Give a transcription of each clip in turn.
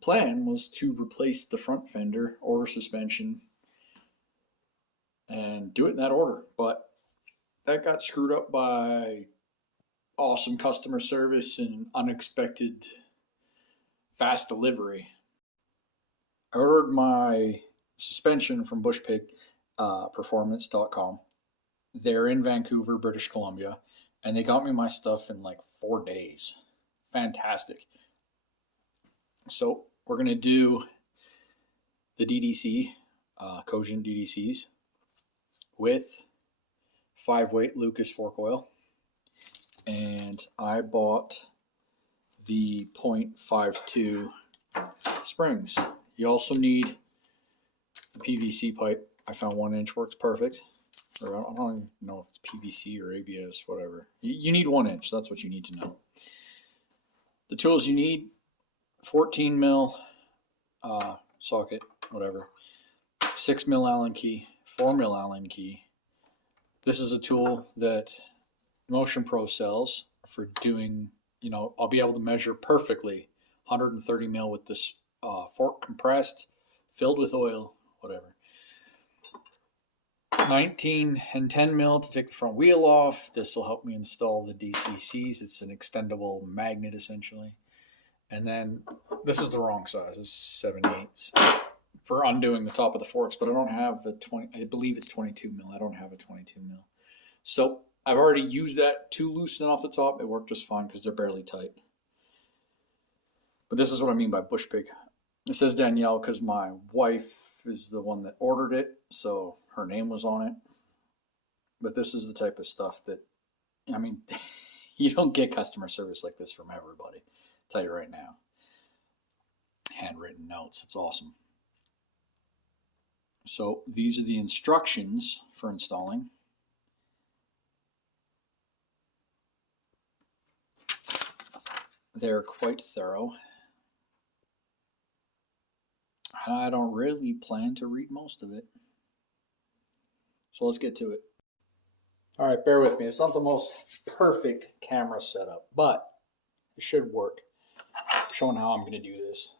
plan was to replace the front fender, order suspension, and do it in that order. But that got screwed up by awesome customer service and unexpected fast delivery. I ordered my suspension from bushpigperformance.com. They're in Vancouver, British Columbia, and they got me my stuff in like 4 days. Fantastic. So we're going to do the DDC, Cogent DDCs, with 5-weight Lucas fork oil. And I bought the 0.52 springs. You also need the PVC pipe. I found 1 inch works perfect. Or I don't even know if it's PVC or ABS, whatever. You need 1 inch. That's what you need to know. The tools you need: 14 mil socket, whatever, 6 mil Allen key, 4 mil Allen key. This is a tool that Motion Pro sells for doing, I'll be able to measure perfectly 130 mil with this fork compressed, filled with oil, whatever. 19 and 10 mil to take the front wheel off. This will help me install the DCCs. It's an extendable magnet essentially. And then this is the wrong size. It's 7/8 for undoing the top of the forks, but I don't have a 20. I believe it's 22 mil. I don't have a 22 mil. So I've already used that to loosen off the top. It worked just fine because they're barely tight. But this is what I mean by bush pig. It says Danielle because my wife is the one that ordered it, so her name was on it. But this is the type of stuff that, you don't get customer service like this from everybody. I'll tell you right now. Handwritten notes. It's awesome. So these are the instructions for installing. They're quite thorough. I don't really plan to read most of it. So let's get to it. All right, bear with me. It's not the most perfect camera setup, but it should work. I'm showing how I'm going to do this.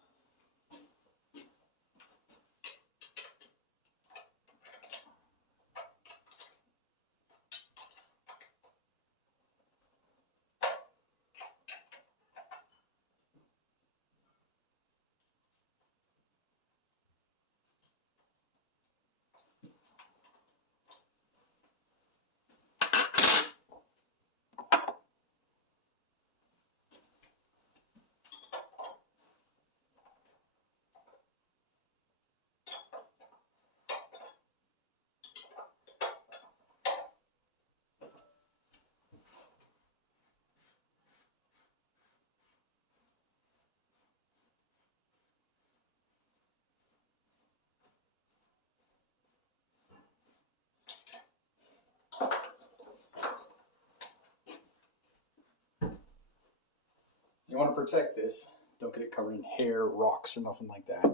You want to protect this. Don't get it covered in hair, rocks, or nothing like that.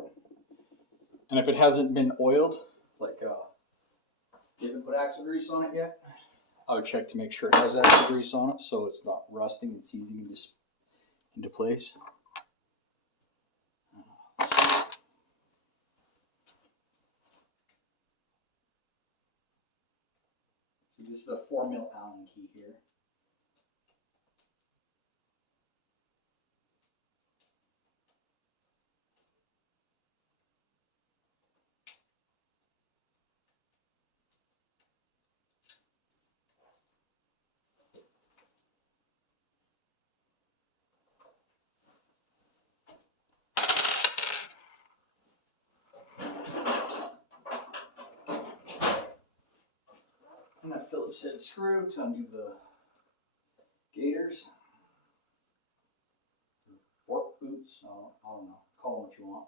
And if it hasn't been oiled, like you haven't put axle grease on it yet, I would check to make sure it has axle grease on it so it's not rusting and seizing into place. So this is a 4 mil Allen key here. And a Phillips head screw to undo the gaiters. Fork boots, I don't know, call them what you want.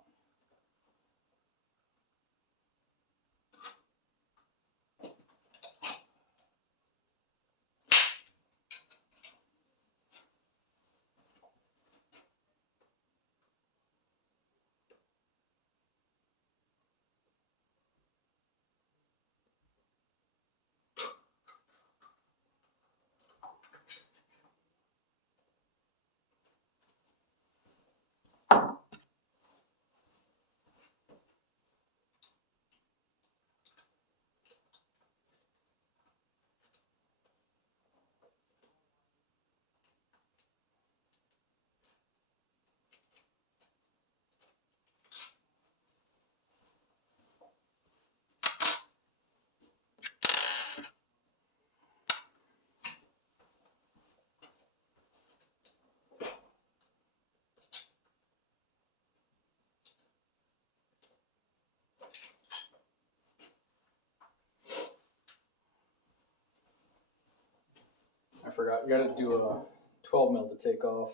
forgot. You got to do a 12 mil to take off.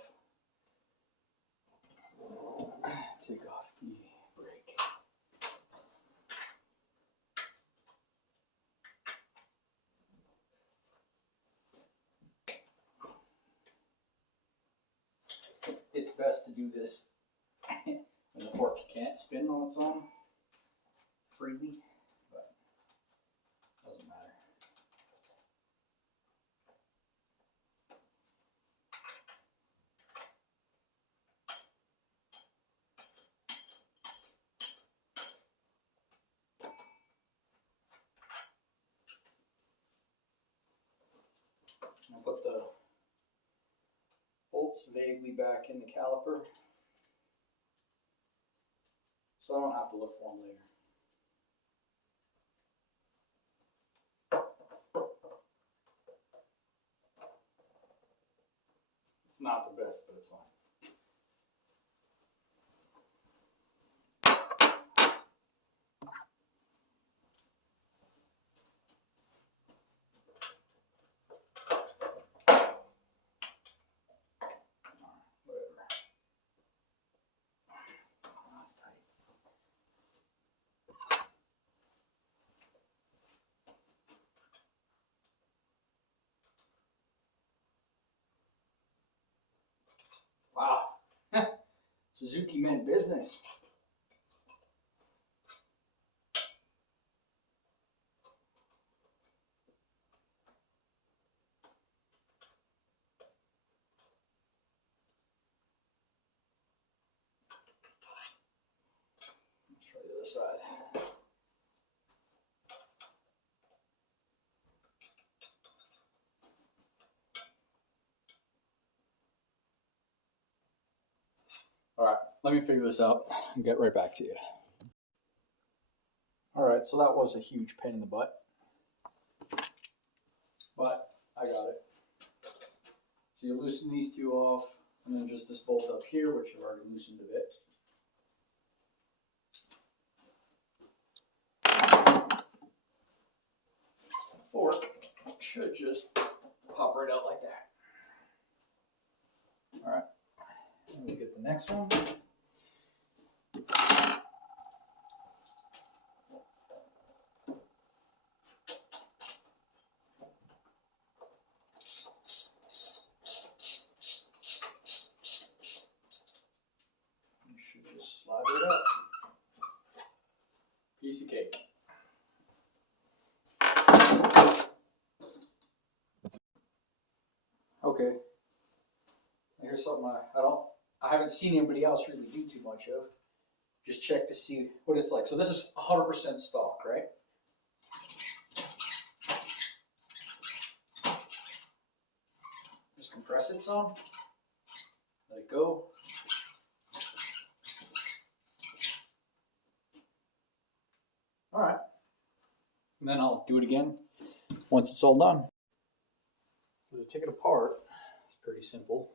Take off the brake. It's best to do this when the fork can't spin on its own freely, but doesn't matter. I'll put the bolts vaguely back in the caliper, so I don't have to look for them later. It's not the best, but it's fine. Wow, Suzuki meant business. Let's try the other side. All right, let me figure this out and get right back to you. All right, so that was a huge pain in the butt, but I got it. So you loosen these two off, and then just this bolt up here, which I've already loosened a bit. The fork should just pop right out like that. All right, let me get the next one. Slide it up. Piece of cake. Okay. Here's something I haven't seen anybody else really do too much of. Just check to see what it's like. So this is 100% stock, right? Just compress it some. Let it go. All right, and then I'll do it again once it's all done. So to take it apart, it's pretty simple.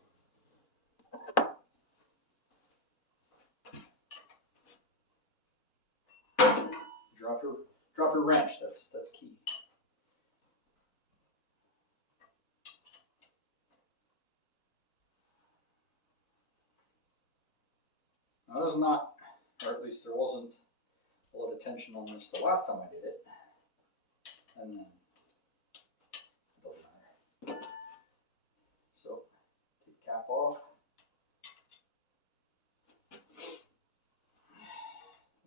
Drop your wrench. That's key. Now there's not, or at least there wasn't a lot of tension on this the last time I did it, and then it doesn't matter. So take the cap off.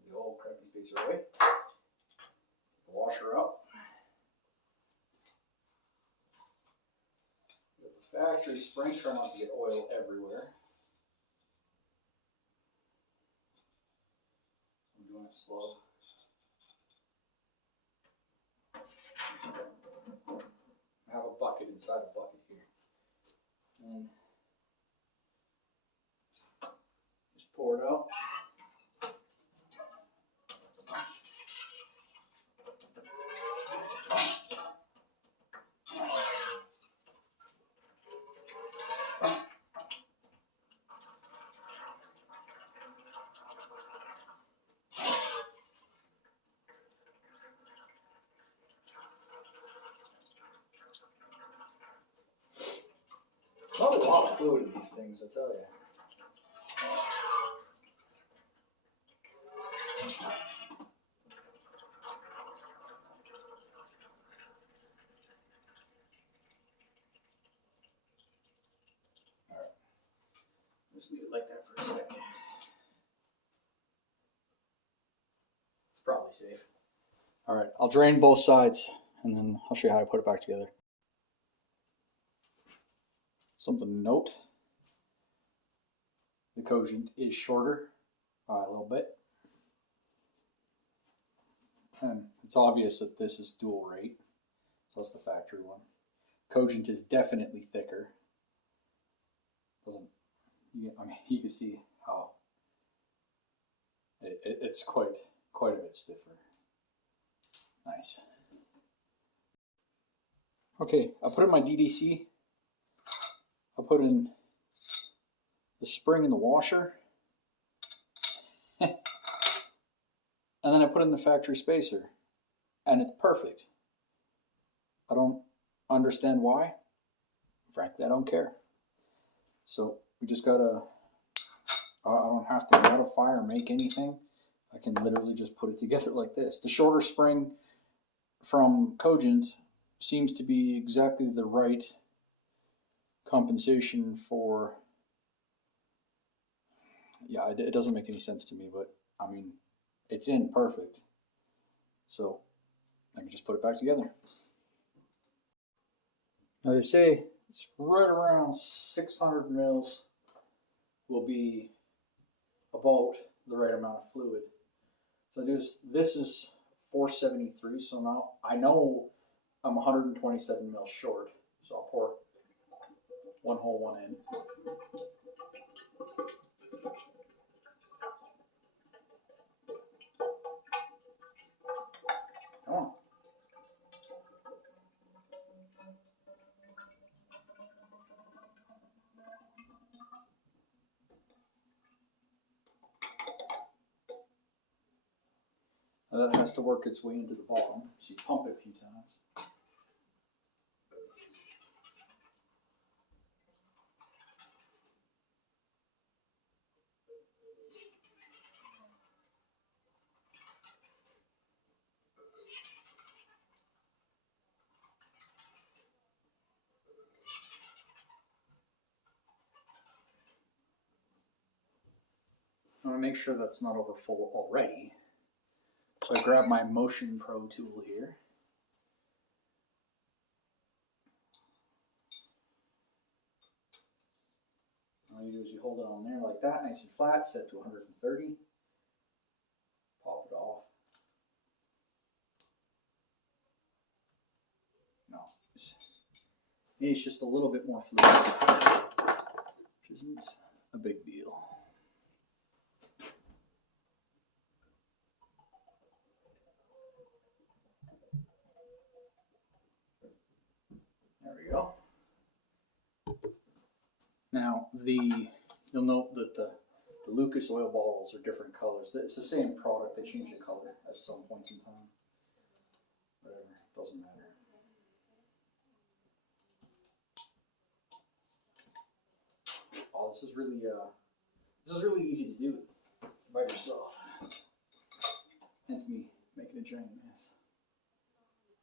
The old crappy spacer away. Take the washer out. Get the factory spring. Try not to get oil everywhere. I'm doing it slow. I have a bucket inside a bucket here. And just pour it out. a lot of fluid in these things, I tell you. All right, just leave it like that for a sec. It's probably safe. All right, I'll drain both sides and then I'll show you how to put it back together. Something to note, the Cogent is shorter by a little bit. And it's obvious that this is dual rate, so that's the factory one. Cogent is definitely thicker. I mean, you can see how it's quite a bit stiffer. Nice. Okay, I put in my DDC. I put in the spring in the washer. And then I put in the factory spacer. And it's perfect. I don't understand why. Frankly, I don't care. So we just gotta, I don't have to modify or make anything. I can literally just put it together like this. The shorter spring from Cogent seems to be exactly the right compensation for, yeah, it doesn't make any sense to me, but I mean, it's in perfect. So I can just put it back together. Now they say it's right around 600 mils will be about the right amount of fluid. So this is 473, so now I know I'm 127 mils short, so I'll pour one whole one in. Come on. Now that has to work its way into the bottom, so you pump it a few times. I want to make sure that's not over full already. So I grab my Motion Pro tool here. All you do is you hold it on there like that, nice and flat, set to 130. Pop it off. No, it's just a little bit more fluid, which isn't a big deal. There we go. Now you'll note that the Lucas oil bottles are different colors. It's the same product, they change the color at some point in time. Whatever, doesn't matter. Oh, this is really easy to do by yourself. Hence me making a giant mess.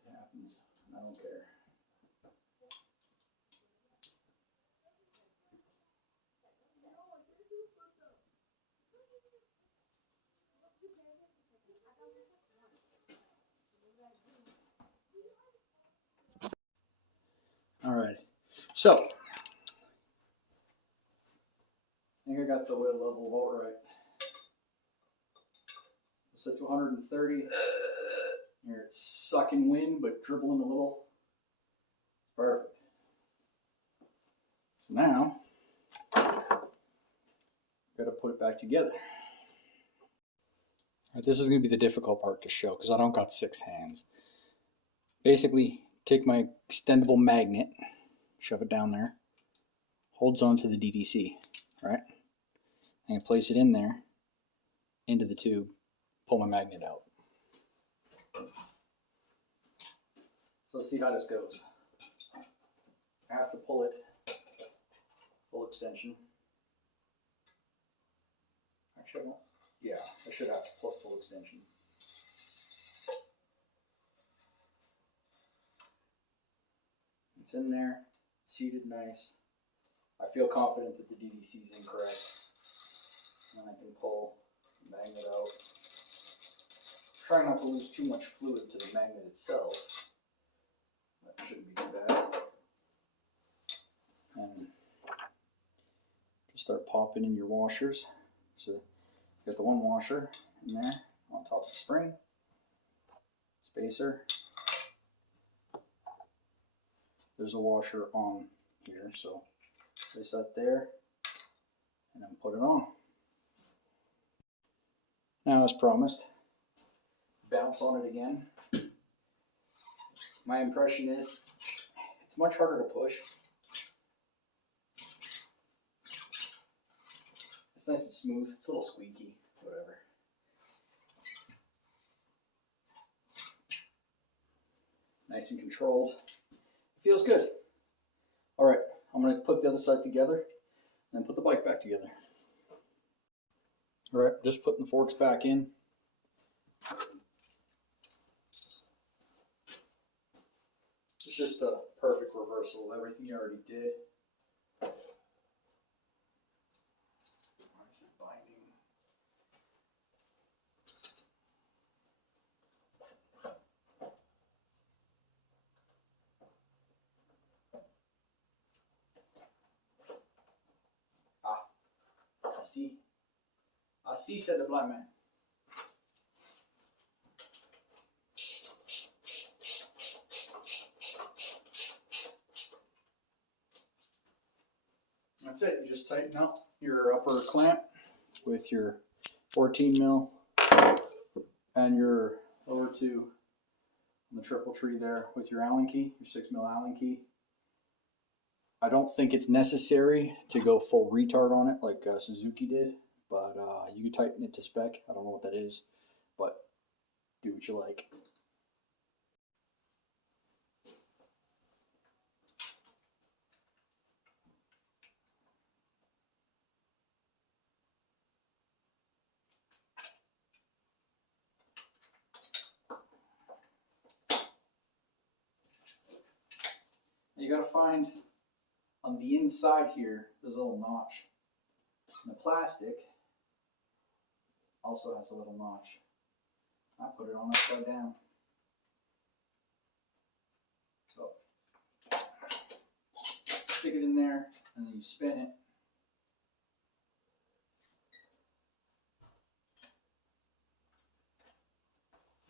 It happens, and I don't care. All right, so I think I got the oil level about right. Set to 130. Here it's sucking wind, but dribbling a little. Perfect. So now, got to put it back together. All right, this is going to be the difficult part to show because I don't got 6 hands. Basically, take my extendable magnet, shove it down there, holds on to the DDC, right? And place it in there, into the tube, pull my magnet out. So let's see how this goes. I have to pull it full extension. Actually, I don't. Yeah, I should have to put full extension. It's in there, seated nice. I feel confident that the DDC is incorrect. And I can pull the magnet out. Try not to lose too much fluid to the magnet itself. That shouldn't be too bad. And just start popping in your washers. So you got the one washer in there on top of the spring, spacer. There's a washer on here, so place that there and then put it on. Now, as promised, bounce on it again. My impression is it's much harder to push. It's nice and smooth. It's a little squeaky, whatever. Nice and controlled. Feels good. All right, I'm going to put the other side together and then put the bike back together. All right, just putting the forks back in. It's just a perfect reversal of everything you already did. Where's the binding? I see, said the black man. That's it. You just tighten up your upper clamp with your 14 mil and your lower two on the triple tree there with your Allen key, your 6 mil Allen key. I don't think it's necessary to go full retard on it like Suzuki did, but you can tighten it to spec. I don't know what that is, but do what you like. You gotta find on the inside here, there's a little notch. And the plastic also has a little notch. I put it on upside down. So stick it in there and then you spin it.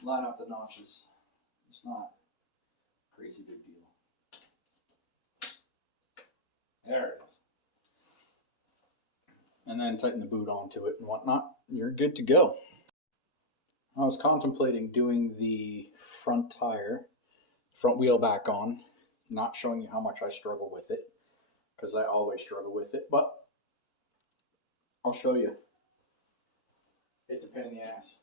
Line up the notches. It's not a crazy big deal. There it is. And then tighten the boot onto it and whatnot. You're good to go. I was contemplating doing the front tire, front wheel back on, not showing you how much I struggle with it, because I always struggle with it, but I'll show you. It's a pain in the ass.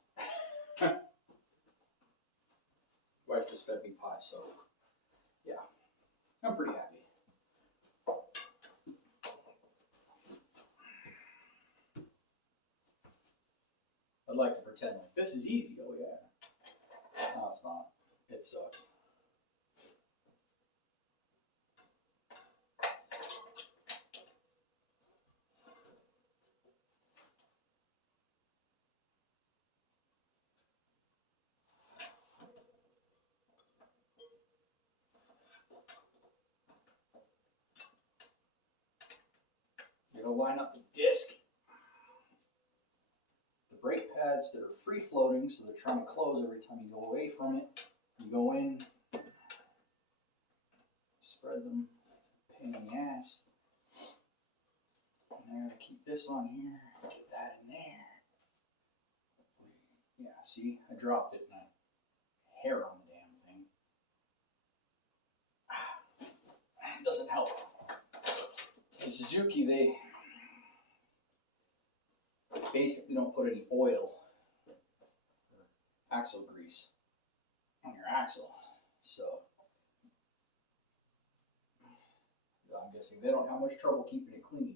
Wife just fed me pie, so yeah, I'm pretty happy. I'd like to pretend like this is easy. Oh yeah. No, it's not. It sucks. You're gonna line up the disc. Brake pads that are free floating, so they're trying to close every time you go away from it. You go in, spread them, pain in the ass. And there to keep this on here, get that in there. Yeah, see, I dropped it and I hair on the damn thing. It doesn't help. In Suzuki, they basically don't put any oil or axle grease on your axle, so I'm guessing they don't have much trouble keeping it clean.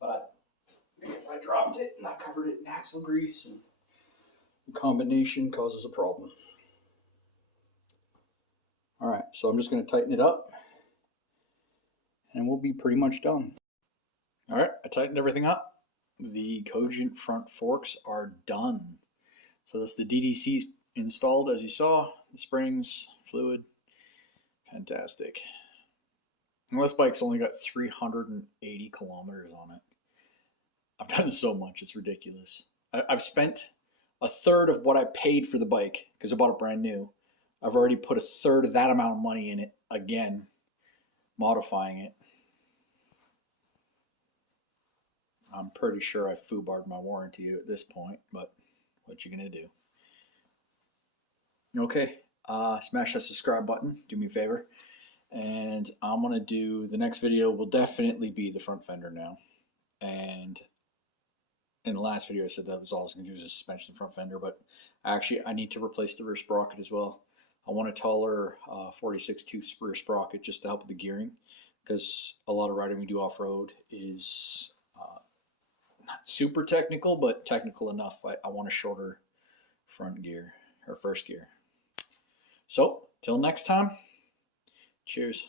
But because I dropped it and I covered it in axle grease, and the combination causes a problem. All right, so I'm just going to tighten it up and we'll be pretty much done. All right, I tightened everything up. The Cogent front forks are done. So that's the DDC installed, as you saw, the springs, fluid, fantastic. And this bike's only got 380 kilometers on it. I've done so much, it's ridiculous. I've spent a third of what I paid for the bike, because I bought it brand new. I've already put a third of that amount of money in it again, modifying it. I'm pretty sure I foobarred my warranty at this point, but what you gonna do? Okay, smash that subscribe button, do me a favor. And I'm gonna do, the next video will definitely be the front fender now. And in the last video I said that was all I was gonna do, is a suspension front fender, but actually I need to replace the rear sprocket as well. I want a taller 46 tooth rear sprocket just to help with the gearing, because a lot of riding we do off-road is not super technical, but technical enough. I want a shorter front gear, or first gear. So till next time, cheers.